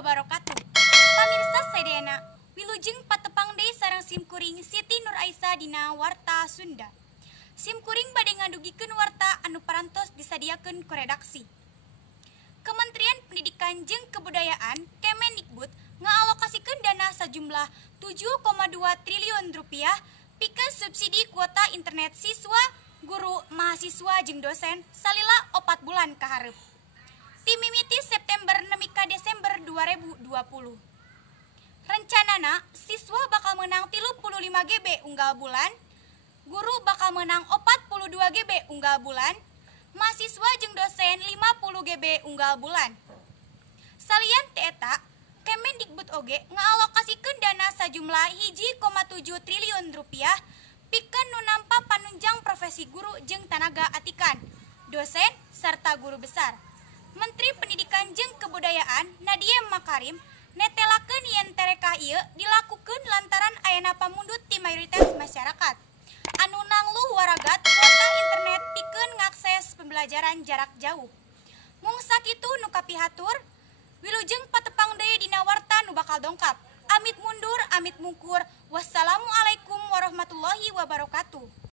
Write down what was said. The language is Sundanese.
wabarakatuh. Pamirsa sedayana, wilujeng patepang deui sareng simkuring Siti Nur Aisyah dina Warta Sunda. Simkuring bade ngadugikeun warta anu parantos disadiakeun ku redaksi. Kementerian Pendidikan jeung Kebudayaan Kemendikbud ngaalokasikeun dana sajumlah 7,2 triliun rupiah pikeun subsidi kuota internet siswa, guru, mahasiswa jeung dosen salila 4 bulan kaharep. Ti mimiti September nemika Desember 2020. Rencanana siswa bakal menang 35 GB unggal bulan, guru bakal menang 42 GB unggal bulan, mahasiswa jeung dosen 50 GB unggal bulan. Salian ti eta, Kemendikbud oge ngaalokasikeun dana sajumlah 1,7 triliun rupiah pikeun nu nampa panunjang profesi guru jeung tenaga atikan, dosen serta guru besar. Menteri Pendidikan jeung Kebudayaan Nadiem Makarim netelakeun yen tarekah ieu dilakukeun lantaran ayana pamundut ti mayoritas masyarakat anu nangluh waragat kuota internet pikeun ngakses pembelajaran jarak jauh. Mung sakitu nu kapihatur, wilujeng patepang deui dina